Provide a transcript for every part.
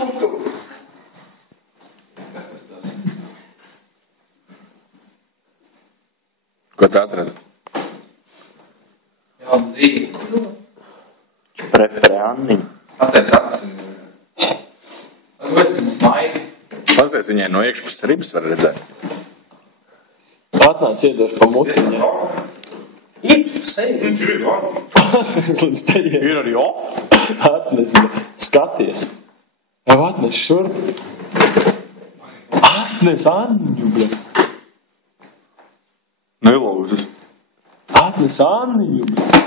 Sutu! Ko tu atradi? Jauna dzīve. Prepere Anniņu. Pateic acis. Kāpēc viņa smaida? Pasties, viņai no iekšpuses ribas var redzēt. Atnāc iedošu pa mutiņu. Iepis pa seju. Viņš ir var. Līdz teļiem. Ir arī off. Atnes, skaties. Jau atnes šurp. Atnes Anniņu, bļa. Nelūzas. Atnes Anniņu, bļa.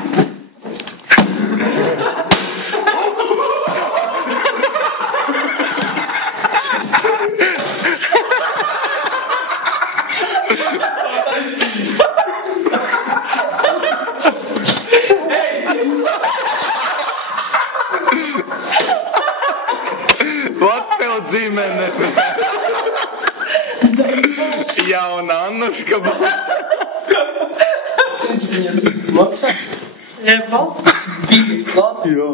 Vat tev dzimene. Jauna Annuška būs. Cits viņam cits maksā. Jeba. Bīdīs klāt. Jā.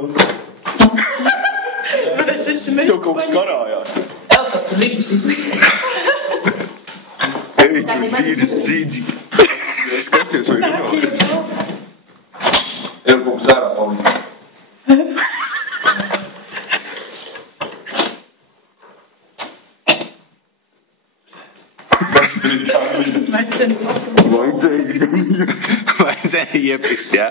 Varēs esi mēs. Tev kaut kas karājās. Eltās, tu ribus izlīd. Ej, tu dīris dzīdzi. Skaties, vai runā. Ir kaut kas ārā palīdz. Vajadzēja iepist, jā.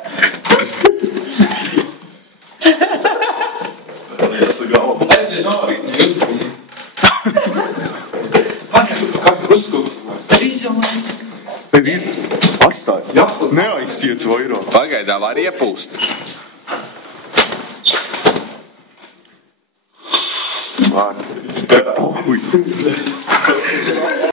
Aiziet novāk, neuzbrīd. Kā uzskūps? Izolēji. Atstāj. Neaiztiec vairāk. Pagaidā var iepūst. Vārdi.